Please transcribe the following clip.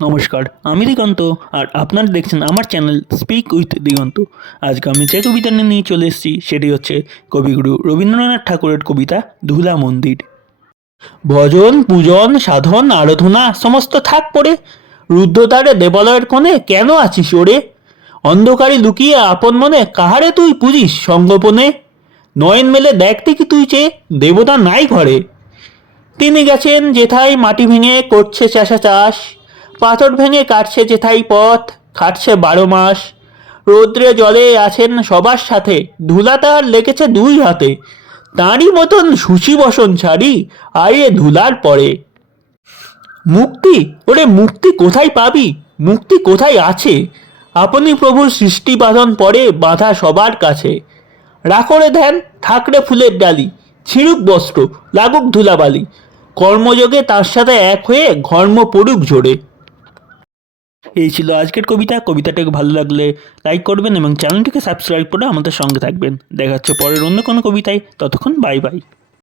নমস্কার, আমি দিগন্ত আর আপনারা দেখছেন আমার চ্যানেল স্পিক উইথ দিগন্ত। আজকে আমি যে কবিতা নিয়ে চলে এসেছি, সেটি হচ্ছে কবিগুরু রবীন্দ্রনাথ ঠাকুরের কবিতা ধুলা মন্দির। ভজন, পূজন, সাধন, আরাধনা, সমস্ত থাক পড়ে। রুদ্ধতারে দেবালয়ের কোণে কেন আছিস ওরে? অন্ধকারে লুকিয়ে আপন মনে কাহারে তুই পুজিস সঙ্গোপনে? নয়ন মেলে দেখতে কি তুই চেয়ে দেবতা নাই ঘরে। তিনি গেছেন যেথায় মাটি ভেঙে, করছে চাষা চাষ পাথর ভেঙে কাটছে যেথাই পথ, খাটছে বারো মাস। রৌদ্রে জলে আছেন সবার সাথে ধুলা তার লেগেছে দুই হাতে। তাঁরই মতন সুচি বসন ছাড়ি, আয়ে ধুলার পরে। মুক্তি? ওরে মুক্তি কোথায় পাবি? মুক্তি কোথায় আছে? আপনি প্রভুর সৃষ্টি বাঁধন পরে বাঁধা সবার কাছে। রাখরে ধ্যান, থাকরে ফুলের ডালি, ছিড়ুক বস্ত্র, লাগুক ধুলাবালি। কর্মযোগে তার সাথে এক হয়ে ঘর্ম পড়ুক জোরে এই ছিল আজকের কবিতা। কবিতাটাকে ভালো লাগলে লাইক করবেন এবং চ্যানেলটিকে সাবস্ক্রাইব করে আমাদের সঙ্গে থাকবেন। দেখা হচ্ছে পরের অন্য কোনো কবিতায়। ততক্ষণ বাই বাই